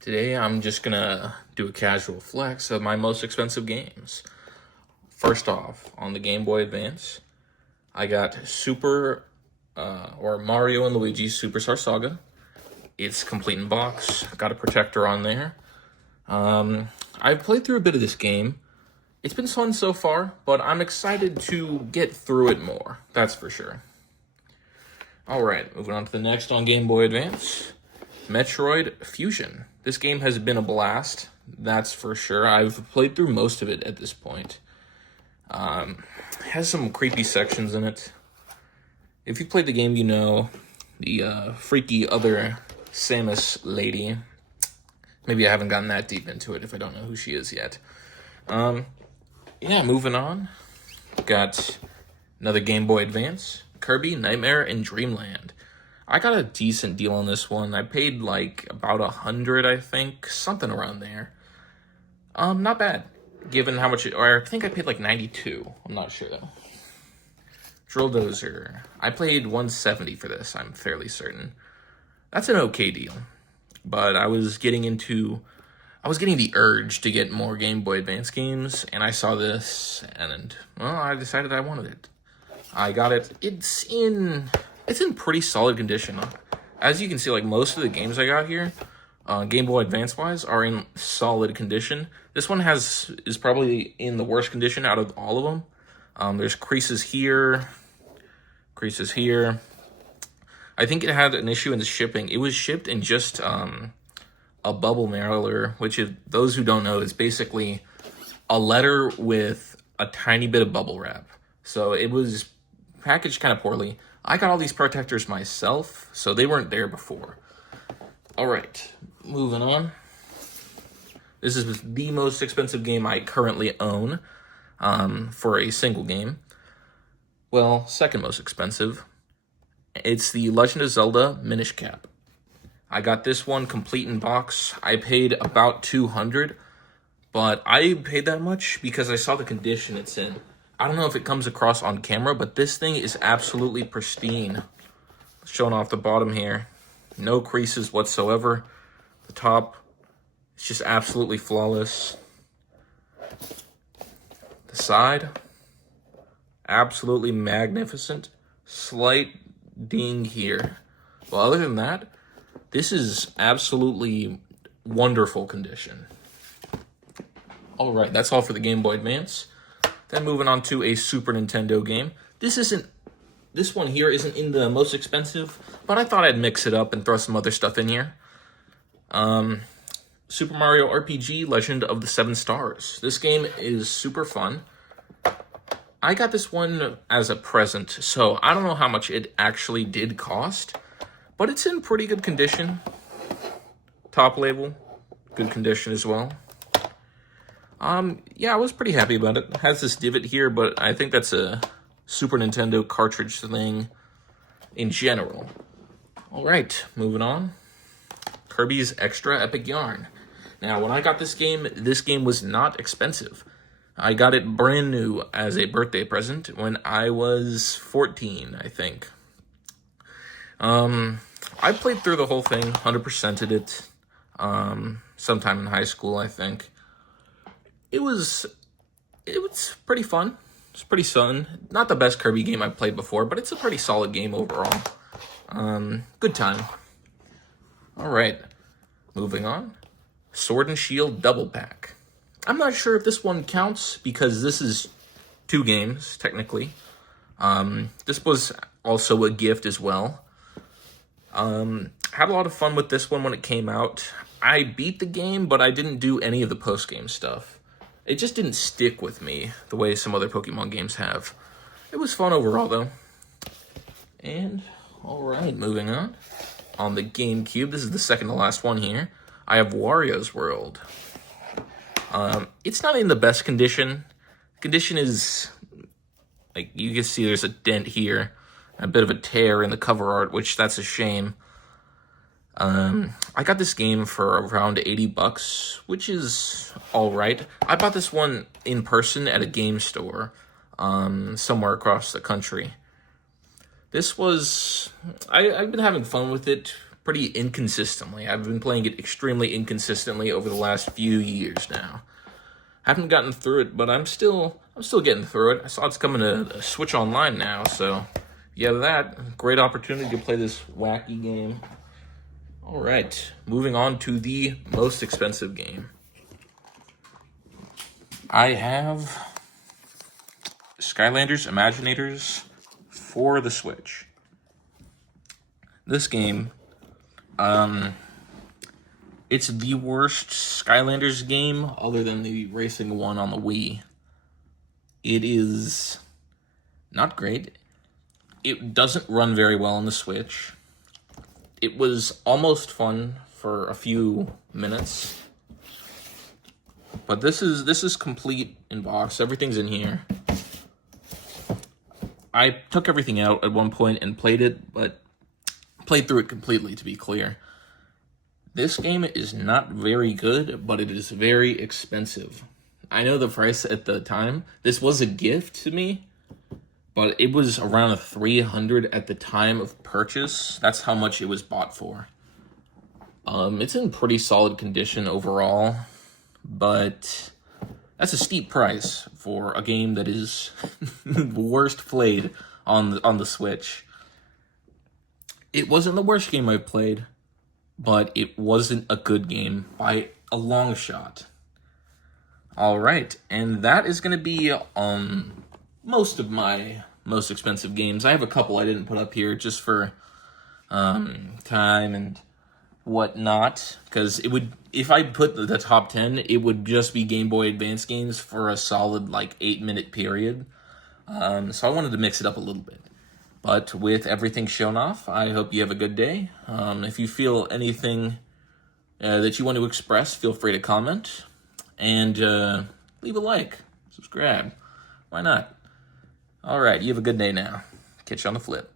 Today I'm just gonna do a casual flex of my most expensive games. First off, on the Game Boy Advance, I got or Mario and Luigi's Superstar Saga. It's complete in box, got a protector on there. I've played through a bit of this game. It's been fun so far, but I'm excited to get through it more, that's for sure. Alright, moving on to the next on Game Boy Advance. Metroid Fusion. This game has been a blast, that's for sure. I've played through most of it at this point. It has some creepy sections in it. If you've played the game, you know the freaky other Samus lady. Maybe I haven't gotten that deep into it if I don't know who she is yet. Yeah, moving on. Got another Game Boy Advance. Kirby Nightmare in Dreamland. I got a decent deal on this one. I paid like about 100, I think, something around there. Not bad, given how much or I think I paid like 92. I'm not sure though. Drill Dozer. I paid 170 for this. I'm fairly certain. That's an okay deal, but I was getting the urge to get more Game Boy Advance games, and I saw this, and well, I decided I wanted it. I got it. It's in pretty solid condition. As you can see, like most of the games I got here, Game Boy Advance wise, are in solid condition. This one is probably in the worst condition out of all of them. There's creases here, creases here. I think it had an issue in the shipping. It was shipped in just a bubble mailer, which is, those who don't know, is basically a letter with a tiny bit of bubble wrap. So it was packaged kind of poorly. I got all these protectors myself, so they weren't there before. All right, moving on. This is the most expensive game I currently own for a single game. Well, second most expensive. It's the Legend of Zelda Minish Cap. I got this one complete in box. I paid about 200, but I paid that much because I saw the condition it's in. I don't know if it comes across on camera, but this thing is absolutely pristine. Showing off the bottom here. No creases whatsoever. The top, it's just absolutely flawless. The side, absolutely magnificent. Slight ding here. Well, other than that, this is absolutely wonderful condition. All right, that's all for the Game Boy Advance. Then moving on to a Super Nintendo game. This one here isn't in the most expensive, but I thought I'd mix it up and throw some other stuff in here. Super Mario RPG Legend of the Seven Stars. This game is super fun. I got this one as a present, so I don't know how much it actually did cost, but it's in pretty good condition. Top label, good condition as well. Yeah, I was pretty happy about it. It has this divot here, but I think that's a Super Nintendo cartridge thing in general. All right, moving on. Kirby's Extra Epic Yarn. Now, when I got this game was not expensive. I got it brand new as a birthday present when I was 14, I think. I played through the whole thing, 100%ed it, sometime in high school, I think. It was pretty fun. It's pretty fun. Not the best Kirby game I've played before, but it's a pretty solid game overall. Good time. All right, moving on. Sword and Shield Double Pack. I'm not sure if this one counts because this is 2 games, technically. This was also a gift as well. Had a lot of fun with this one when it came out. I beat the game, but I didn't do any of the post-game stuff. It just didn't stick with me the way some other Pokemon games have. It was fun overall, though. And, alright, moving on. On the GameCube, this is the second to last one here, I have Wario's World. It's not in the best condition. Condition is, like, you can see there's a dent here, a bit of a tear in the cover art, which that's a shame. I got this game for around 80 bucks, which is all right. I bought this one in person at a game store, somewhere across the country. This was, I've been having fun with it pretty inconsistently. I've been playing it extremely inconsistently over the last few years now. Haven't gotten through it, but I'm still getting through it. I saw it's coming to Switch Online now, so yeah, that great opportunity to play this wacky game. All right, moving on to the most expensive game. I have Skylanders Imaginators for the Switch. This game, it's the worst Skylanders game other than the racing one on the Wii. It is not great. It doesn't run very well on the Switch. It was almost fun for a few minutes. But this is complete in box. Everything's in here. I took everything out at one point and played it, but played through it completely, to be clear. This game is not very good, but it is very expensive. I know the price at the time. This was a gift to me, but it was around $300 at the time of purchase. That's how much it was bought for. It's in pretty solid condition overall, but that's a steep price for a game that is worst played on the Switch. It wasn't the worst game I've played, but it wasn't a good game by a long shot. All right, and that is going to be most of my most expensive games. I have a couple I didn't put up here just for time and whatnot, because it would, if I put the top 10, it would just be Game Boy Advance games for a solid 8-minute period. So I wanted to mix it up a little bit. But with everything shown off, I hope you have a good day. If you feel anything that you want to express, feel free to comment. And leave a like, subscribe. Why not? All right, you have a good day now. Catch you on the flip.